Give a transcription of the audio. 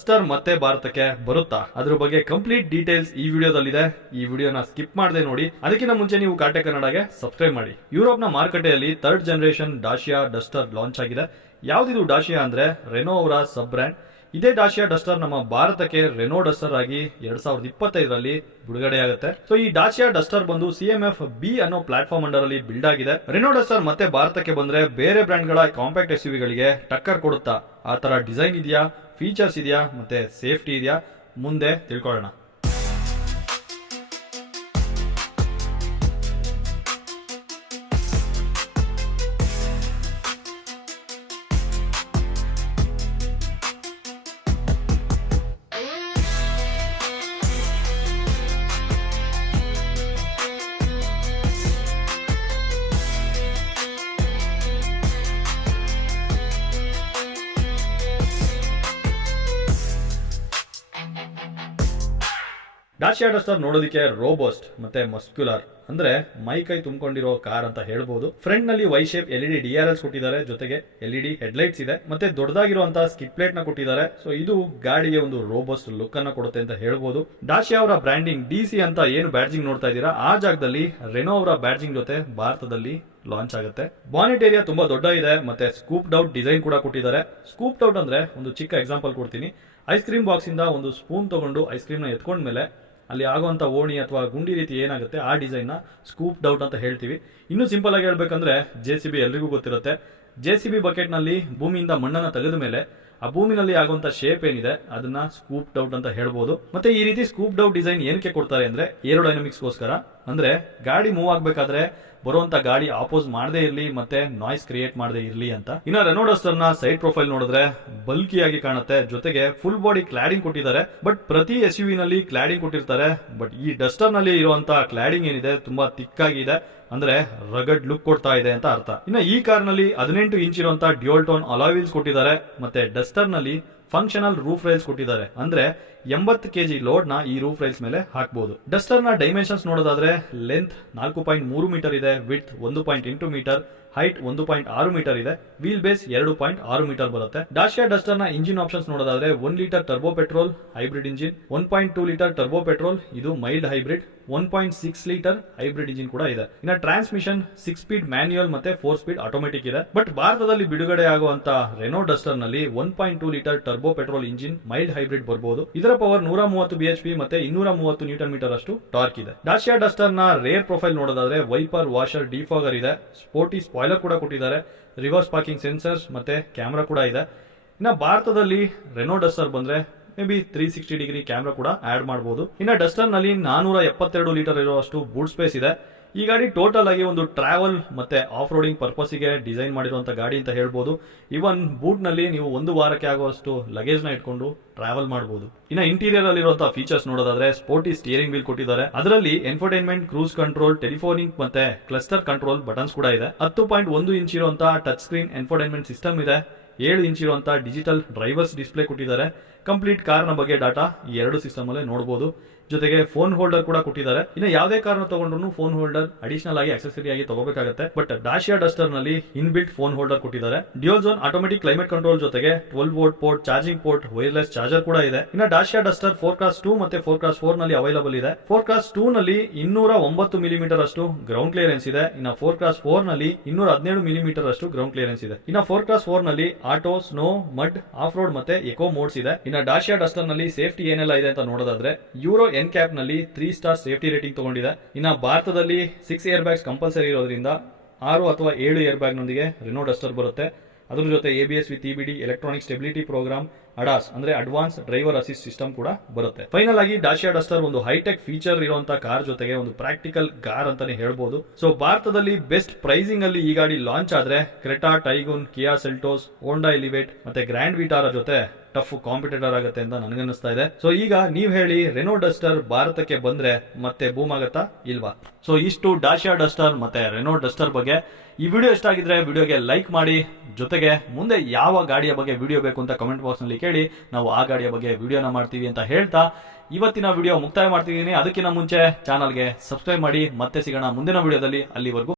Duster ಮತ್ತೆ ಭಾರತಕ್ಕೆ ಬರುತ್ತಾ ಅದ್ರ ಬಗ್ಗೆ ಕಂಪ್ಲೀಟ್ ಡೀಟೇಲ್ಸ್ ಈ ವಿಡಿಯೋದಲ್ಲಿದೆ. ಈ ವಿಡಿಯೋನ ಸ್ಕಿಪ್ ಮಾಡದೆ ನೋಡಿ. ಅದಕ್ಕಿಂತ ಮುಂಚೆ ನೀವು ಕಾಟೆ ಕನ್ನಡಗೆ ಸಬ್ಸ್ಕ್ರೈಬ್ ಮಾಡಿ. ಯುರೋಪ್ ನ ಮಾರುಕಟ್ಟೆಯಲ್ಲಿ 3rd ಜನರೇಷನ್ ಡಾಶಿಯಾ ಡಸ್ಟರ್ ಲಾಂಚ್ ಆಗಿದೆ. ಯಾವ್ದಿದು ಡಾಶಿಯಾ ಅಂದ್ರೆ ರೆನೋ ಅವರ ಸಬ್ ಬ್ರ್ಯಾಂಡ್. ಇದೇ ಡಾಶಿಯಾ ಡಸ್ಟರ್ ನಮ್ಮ ಭಾರತಕ್ಕೆ ರೆನೋ ಡಸ್ಟರ್ ಆಗಿ 2025ರಲ್ಲಿ ಬಿಡುಗಡೆಯಾಗುತ್ತೆ. ಸೊ ಈ ಡಾಶಿಯಾ ಡಸ್ಟರ್ ಬಂದು CMF B ಅನ್ನೋ ಪ್ಲಾಟ್ಫಾರ್ಮ್ ಅಂಡರ್ ಅಲ್ಲಿ ಬಿಲ್ಡ್ ಆಗಿದೆ. ರೆನೋ ಡಸ್ಟರ್ ಮತ್ತೆ ಭಾರತಕ್ಕೆ ಬಂದ್ರೆ ಬೇರೆ ಬ್ರ್ಯಾಂಡ್ ಗಳ ಕಾಂಪ್ಯಾಕ್ಟ್ SUV ಗಳಿಗೆ ಟಕ್ಕರ್ ಕೊಡುತ್ತಾ? ಆ ತರ ಡಿಸೈನ್ ಇದೆಯಾ, ಫೀಚರ್ಸ್ ಇದೆಯಾ, ಮತ್ತೆ ಸೇಫ್ಟಿ ಇದೆಯಾ, ಮುಂದೆ ತಿಳ್ಕೊಳ್ಳೋಣ. ಡಾಶಿಯಾ ಡಸ್ಟರ್ ನೋಡೋದಕ್ಕೆ ರೋಬೋಸ್ಟ್ ಮತ್ತೆ ಮಸ್ಕ್ಯುಲರ್ ಅಂದ್ರೆ ಮೈ ಕೈ ತುಂಬಿಕೊಂಡಿರೋ ಕಾರ್ ಅಂತ ಹೇಳ್ಬೋದು. ಫ್ರಂಟ್ ನಲ್ಲಿ ವೈ ಶೇಪ್ LED DRLs ಕೊಟ್ಟಿದ್ದಾರೆ, ಜೊತೆಗೆ LED ಹೆಡ್ಲೈಟ್ಸ್ ಇದೆ, ಮತ್ತೆ ದೊಡ್ಡದಾಗಿರುವಂತಹ ಸ್ಕಿಡ್ ಪ್ಲೇಟ್ ನ ಕೊಟ್ಟಿದ್ದಾರೆ. ಸೊ ಇದು ಗಾಡಿಗೆ ಒಂದು ರೋಬೋಸ್ಟ್ ಲುಕ್ ಅನ್ನ ಕೊಡುತ್ತೆ ಅಂತ ಹೇಳ್ಬೋದು. ಡಾಶಿಯಾ ಅವರ ಬ್ರ್ಯಾಂಡಿಂಗ್ DC ಅಂತ ಏನು ಬ್ಯಾಡ್ಜಿಂಗ್ ನೋಡ್ತಾ ಇದ್ದೀರಾ, ಆ ಜಾಗದಲ್ಲಿ ರೆನೋ ಅವರ ಬ್ಯಾಡ್ಜಿಂಗ್ ಜೊತೆ ಭಾರತದಲ್ಲಿ ಲಾಂಚ್ ಆಗುತ್ತೆ. ಬಾನೆಟ್ ಏರಿಯಾ ತುಂಬಾ ದೊಡ್ಡ ಇದೆ, ಮತ್ತೆ ಸ್ಕೂಪ್ಡ್ ಔಟ್ ಡಿಸೈನ್ ಕೂಡ ಕೊಟ್ಟಿದ್ದಾರೆ. ಸ್ಕೂಪ್ಡ್ ಔಟ್ ಅಂದ್ರೆ ಒಂದು ಚಿಕ್ಕ ಎಕ್ಸಾಂಪಲ್ ಕೊಡ್ತೀನಿ. ಐಸ್ ಕ್ರೀಮ್ ಬಾಕ್ಸ್ ಇಂದ ಒಂದು ಸ್ಪೂನ್ ತಗೊಂಡು ಐಸ್ ಕ್ರೀಮ್ ನ ಎತ್ಕೊಂಡ್ಮೇಲೆ ಅಲ್ಲಿ ಆಗುವಂತ ಓಣಿ ಅಥವಾ ಗುಂಡಿ ರೀತಿ ಏನಾಗುತ್ತೆ ಆ ಡಿಸೈನ್ ನ ಸ್ಕೂಪ್ಡ್ ಔಟ್ ಅಂತ ಹೇಳ್ತೀವಿ. ಇನ್ನು ಸಿಂಪಲ್ ಆಗಿ ಹೇಳ್ಬೇಕಂದ್ರೆ JCB ಎಲ್ರಿಗೂ ಗೊತ್ತಿರುತ್ತೆ. JCB ಬಕೆಟ್ ನಲ್ಲಿ ಭೂಮಿಯಿಂದ ಮಣ್ಣನ್ನ ತೆಗೆದ ಮೇಲೆ ಆ ಭೂಮಿನಲ್ಲಿ ಆಗುವಂತ ಶೇಪ್ ಏನಿದೆ ಅದನ್ನ ಸ್ಕೂಪ್ಡ್ ಔಟ್ ಅಂತ ಹೇಳ್ಬೋದು. ಮತ್ತೆ ಈ ರೀತಿ ಸ್ಕೂಪ್ಡ್ ಔಟ್ ಡಿಸೈನ್ ಏನಕ್ಕೆ ಕೊಡ್ತಾರೆ ಅಂದ್ರೆ ಏರೋಡೈನಮಿಕ್ಸ್ ಗೋಸ್ಕರ. ಅಂದ್ರೆ ಗಾಡಿ ಮೂವ್ ಆಗ್ಬೇಕಾದ್ರೆ ಬರುವಂತ ಗಾಡಿ ಆಪೋಸ್ ಮಾಡದೇ ಇರ್ಲಿ, ಮತ್ತೆ ನಾಯ್ಸ್ ಕ್ರಿಯೇಟ್ ಮಾಡದೇ ಇರ್ಲಿ ಅಂತ. ಇನ್ನ ರೆನೋ ಡಸ್ಟರ್ ನ ಸೈಡ್ ಪ್ರೊಫೈಲ್ ನೋಡಿದ್ರೆ ಬಲ್ಕಿಯಾಗಿ ಕಾಣುತ್ತೆ, ಜೊತೆಗೆ ಫುಲ್ ಬಾಡಿ ಕ್ಲಾಡಿಂಗ್ ಕೊಟ್ಟಿದ್ದಾರೆ. ಬಟ್ ಪ್ರತಿ SUV ನಲ್ಲಿ ಕ್ಲಾಡಿಂಗ್ ಕೊಟ್ಟಿರ್ತಾರೆ, ಬಟ್ ಈ ಡಸ್ಟರ್ ನಲ್ಲಿ ಇರುವಂತ ಕ್ಲಾಡಿಂಗ್ ಏನಿದೆ ತುಂಬಾ ತಿಕ್ಕಾಗಿದೆ, ಅಂದ್ರೆ ರಗಡ್ ಲುಕ್ ಕೊಡ್ತಾ ಇದೆ ಅಂತ ಅರ್ಥ. ಇನ್ನ ಈ ಕಾರ್ ನಲ್ಲಿ 18 ಇಂಚ್ ಇರುವಂತ ಡ್ಯೂಯಲ್ ಟೋನ್ ಅಲಾಯ್ ವೀಲ್ಸ್ ಕೊಟ್ಟಿದ್ದಾರೆ. ಮತ್ತೆ ಡಸ್ಟರ್ ನಲ್ಲಿ ಫಂಕ್ಷನಲ್ ರೂಫ್ ರೈಲ್ಸ್ ಕೊಟ್ಟಿದ್ದಾರೆ, ಅಂದ್ರೆ 80 kg ಲೋಡ್ ನ ಈ ರೂಫ್ ರೈಲ್ಸ್ ಮೇಲೆ ಹಾಕಬಹುದು. ಡಸ್ಟರ್ ನ ಡೈಮೆನ್ಷನ್ಸ್ ನೋಡೋದಾದ್ರೆ ಲೆಂತ್ 4.3 ಮೀಟರ್ ಇದೆ, ವಿಡ್ತ್ 1.8 ಮೀಟರ್, ಹೈಟ್ 1.6 ಮೀಟರ್ ಇದೆ, ವೀಲ್ ಬೇಸ್ 2.6 ಮೀಟರ್ ಬರುತ್ತೆ. ಡಾಶಿಯಾ ಡಸ್ಟರ್ ನ ಇಂಜಿನ್ ಆಪ್ಷನ್ಸ್ ನೋಡೋದಾದ್ರೆ 1 litre turbo petrol hybrid engine, 1.2 litre turbo petrol ಇದು mild hybrid, 1.6 litre hybrid engine ಕೂಡ ಇದೆ. ಇನ್ನ ಟ್ರಾನ್ಸ್ಮಿಷನ್ 6 ಸ್ಪೀಡ್ ಮ್ಯಾನ್ಯುಯಲ್ ಮತ್ತೆ 4 ಸ್ಪೀಡ್ ಆಟೋಮೆಟಿಕ್ ಇದೆ. ಬಟ್ ಭಾರತದಲ್ಲಿ ಬಿಡುಗಡೆ ಆಗುವಂತ ರೆನೋ ಡಸ್ಟರ್ ನಲ್ಲಿ 1.2 litre turbo petrol engine mild hybrid ಬರಬಹುದು. ಇದರ ಪವರ್ 130 bhp ಮತ್ತೆ 230 ನ್ಯೂಟನ್ ಮೀಟರ್ ಅಷ್ಟು ಟಾರ್ಕ್ ಇದೆ. ಡಾಶಿಯಾ ಡಸ್ಟರ್ ನ ರೇರ್ ಪ್ರೊಫೈಲ್ ನೋಡೋದಾದ್ರೆ ವೈಪರ್, ವಾಷರ್, ಡಿಫಾಗರ್ ಇದೆ, ಸ್ಪೋರ್ಟಿ ಸ್ಪಾಯ್ಲರ್ ಕೂಡ ಕೊಟ್ಟಿದ್ದಾರೆ, ರಿವರ್ಸ್ ಪಾರ್ಕಿಂಗ್ ಸೆನ್ಸರ್ಸ್ ಮತ್ತೆ ಕ್ಯಾಮೆರಾ ಕೂಡ ಇದೆ. ಇನ್ನ ಭಾರತದಲ್ಲಿ ರೆನೋ ಡಸ್ಟರ್ ಬಂದ್ರೆ ಮೇ ಬಿ 360 ಡಿಗ್ರಿ ಕ್ಯಾಮೆರಾ ಕೂಡ ಆಡ್ ಮಾಡಬಹುದು. ಇನ್ನ ಡಸ್ಟರ್ ನಲ್ಲಿ 472 ಲೀಟರ್ ಇರುವಷ್ಟು ಬೂಟ್ ಸ್ಪೇಸ್ ಇದೆ. ಈ ಗಾಡಿ ಟೋಟಲ್ ಆಗಿ ಒಂದು ಟ್ರಾವೆಲ್ ಮತ್ತೆ ಆಫ್ ರೋಡಿಂಗ್ ಪರ್ಪಸ್ ಗೆ ಡಿಸೈನ್ ಮಾಡಿರುವಂತ ಗಾಡಿ ಅಂತ ಹೇಳ್ಬೋದು. ಇವನ್ ಬೂಟ್ ನಲ್ಲಿ ನೀವು ಒಂದು ವಾರಕ್ಕೆ ಆಗುವಷ್ಟು ಲಗೇಜ್ ನ ಇಟ್ಕೊಂಡು ಟ್ರಾವೆಲ್ ಮಾಡಬಹುದು. ಇನ್ನ ಇಂಟೀರಿಯರ್ ಅಲ್ಲಿರುವಂತಹ ಫೀಚರ್ಸ್ ನೋಡೋದಾದ್ರೆ ಸ್ಪೋರ್ಟಿ ಸ್ಟಿಯರಿಂಗ್ ವೀಲ್ ಕೊಟ್ಟಿದ್ದಾರೆ, ಅದರಲ್ಲಿ ಎನ್ಫೋಟೈನ್ಮೆಂಟ್, ಕ್ರೂಸ್ ಕಂಟ್ರೋಲ್, ಟೆಲಿಫೋನಿಕ್ ಮತ್ತೆ ಕ್ಲಸ್ಟರ್ ಕಂಟ್ರೋಲ್ ಬಟನ್ಸ್ ಕೂಡ ಇದೆ. 10.1 ಇಂಚ್ ಇರುವಂತಹ ಟಚ್ ಸ್ಕ್ರೀನ್ ಎನ್ಫೋಟೈನ್ಮೆಂಟ್ ಸಿಸ್ಟಮ್ ಇದೆ. 7 ಇಂಚ್ ಇರುವಂತಹ ಡಿಜಿಟಲ್ ಡ್ರೈವರ್ಸ್ ಡಿಸ್ಪ್ಲೇ ಕೊಟ್ಟಿದ್ದಾರೆ. ಕಂಪ್ಲೀಟ್ ಕಾರ್ನ ಬಗ್ಗೆ ಡಾಟಾ ಈ ಎರಡು ಸಿಸ್ಟಮ್ ಅಲ್ಲೇ ನೋಡಬಹುದು. ಜೊತೆಗೆ ಫೋನ್ ಹೋಲ್ಡರ್ ಕೂಡ ಕೊಟ್ಟಿದ್ದಾರೆ. ಇನ್ನು ಯಾವುದೇ ಕಾರ್ನ ತಗೊಂಡ್ರು ಫೋನ್ ಹೋಲ್ಡರ್ ಅಡಿಷನಲ್ ಆಗಿ ಅಕ್ಸೆಸರಿ ಆಗಿ ತಗೋಬೇಕಾಗುತ್ತೆ. ಬಟ್ ಡಾಶಿಯಾ ಡಸ್ಟರ್ ನಲ್ಲಿ ಇನ್ಬಿಲ್ಟ್ ಫೋನ್ ಹೋಲ್ಡರ್ ಕೊಟ್ಟಿದ್ದಾರೆ. Dual zone automatic climate control ಜೊತೆಗೆ 12 volt port, charging port, wireless charger ಕೂಡ ಇದೆ. ಇನ್ನು ಡಾಶಿಯಾ ಡಸ್ಟರ್ 4x2 ಮತ್ತೆ 4x4 ನಲ್ಲಿ ಅವೈಲಬಲ್ ಇದೆ. 4x2 ನಲ್ಲಿ 209 ಮಿಲಿಮೀಟರ್ ಅಷ್ಟು ಗ್ರೌಂಡ್ ಕ್ಲಿಯರೆನ್ಸ್ ಇದೆ. ಇನ್ನು 4x4 ನಲ್ಲಿ 217 ಮಿಲಿಮೀಟರ್ ಅಷ್ಟು ಗ್ರೌಂಡ್ ಕ್ಲಿಯರೆನ್ಸ್ ಇದೆ. ಇನ್ನು 4x4 ನಲ್ಲಿ auto, snow, mud, of road ಮತ್ತೆ ಎಕೋ ಮೋಡ್ಸ್ ಇದೆ. ಇನ್ನು ಡಾಶಿಯಾ ಡಸ್ಟರ್ ನಲ್ಲಿ ಸೇಫ್ಟಿ ಏನೆಲ್ಲ ಇದೆ ಅಂತ ನೋಡೋದಾದ್ರೆ ಯೂರೋ NCAP ನಲ್ಲಿ 3 ಸ್ಟಾರ್ ಸೇಫ್ಟಿ ರೇಟಿಂಗ್ ತಗೊಂಡಿದೆ. ಇನ್ನು ಭಾರತದಲ್ಲಿ 6 ಏರ್ ಬ್ಯಾಗ್ಸ್ ಕಂಪಲ್ಸರಿ ಇರೋದ್ರಿಂದ 6 ಅಥವಾ 7 ಏರ್ ಬ್ಯಾಗ್ ನೊಂದಿಗೆ ರೆನೋ ಡಸ್ಟರ್ ಬರುತ್ತೆ. ಅದರ ಜೊತೆ ABS with EBD, electronic stability program, ADAS ಅಂದ್ರೆ ಅಡ್ವಾನ್ಸ್ ಡ್ರೈವರ್ ಅಸಿಸ್ಟ್ ಸಿಸ್ಟಮ್ ಕೂಡ ಬರುತ್ತೆ. ಫೈನಲ್ ಆಗಿ ಡಾಶಿಯಾ ಡಸ್ಟರ್ ಒಂದು ಹೈಟೆಕ್ ಫೀಚರ್ ಇರುವಂತಹ ಕಾರ್ ಜೊತೆಗೆ ಒಂದು ಪ್ರಾಕ್ಟಿಕಲ್ ಕಾರ್ ಅಂತಾನೆ ಹೇಳ್ಬೋದು. ಸೊ ಭಾರತದಲ್ಲಿ ಬೆಸ್ಟ್ ಪ್ರೈಸಿಂಗ್ ಅಲ್ಲಿ ಈ ಗಾಡಿ ಲಾಂಚ್ ಆದ್ರೆ ಕ್ರೆಟಾ, ಟೈಗೂನ್, ಕಿಯಾ ಸೆಲ್ಟೋಸ್, ಹೋಂಡಾ ಎಲಿವೇಟ್ ಮತ್ತೆ ಗ್ರ್ಯಾಂಡ್ ವಿಟಾರ ಜೊತೆ ಟಫ್ ಕಾಂಪಿಟೇಟರ್ ಆಗುತ್ತೆ ಅಂತ ನನಗನ್ನಿಸ್ತಾ ಇದೆ. ಸೊ ಈಗ ನೀವ್ ಹೇಳಿ, ರೆನೋ ಡಸ್ಟರ್ ಭಾರತಕ್ಕೆ ಬಂದ್ರೆ ಮತ್ತೆ ಬೂಮ್ ಆಗತ್ತಾ ಇಲ್ವಾ? ಸೊ ಇಷ್ಟು ಡಾಶಿಯಾ ಡಸ್ಟರ್ ಮತ್ತೆ ರೆನೋ ಡಸ್ಟರ್ ಬಗ್ಗೆ. ಈ ವಿಡಿಯೋ ಇಷ್ಟ ಆಗಿದ್ರೆ ವಿಡಿಯೋಗೆ ಲೈಕ್ ಮಾಡಿ, ಜೊತೆಗೆ ಮುಂದೆ ಯಾವ ಗಾಡಿಯ ಬಗ್ಗೆ ವಿಡಿಯೋ ಬೇಕು ಅಂತ ಕಮೆಂಟ್ ಬಾಕ್ಸ್ ನಲ್ಲಿ ಕೇಳಿ, ನಾವು ಆ ಗಾಡಿಯ ಬಗ್ಗೆ ವಿಡಿಯೋನ ಮಾಡ್ತೀವಿ ಅಂತ ಹೇಳ್ತಾ ಇವತ್ತಿನ ವಿಡಿಯೋ ಮುಕ್ತಾಯ ಮಾಡ್ತಿದ್ದೀನಿ. ಅದಕ್ಕಿಂತ ಮುಂಚೆ ಚಾನಲ್ಗೆ ಸಬ್ಸ್ಕ್ರೈಬ್ ಮಾಡಿ. ಮತ್ತೆ ಸಿಗೋಣ ಮುಂದಿನ ವಿಡಿಯೋದಲ್ಲಿ. ಅಲ್ಲಿವರೆಗೂ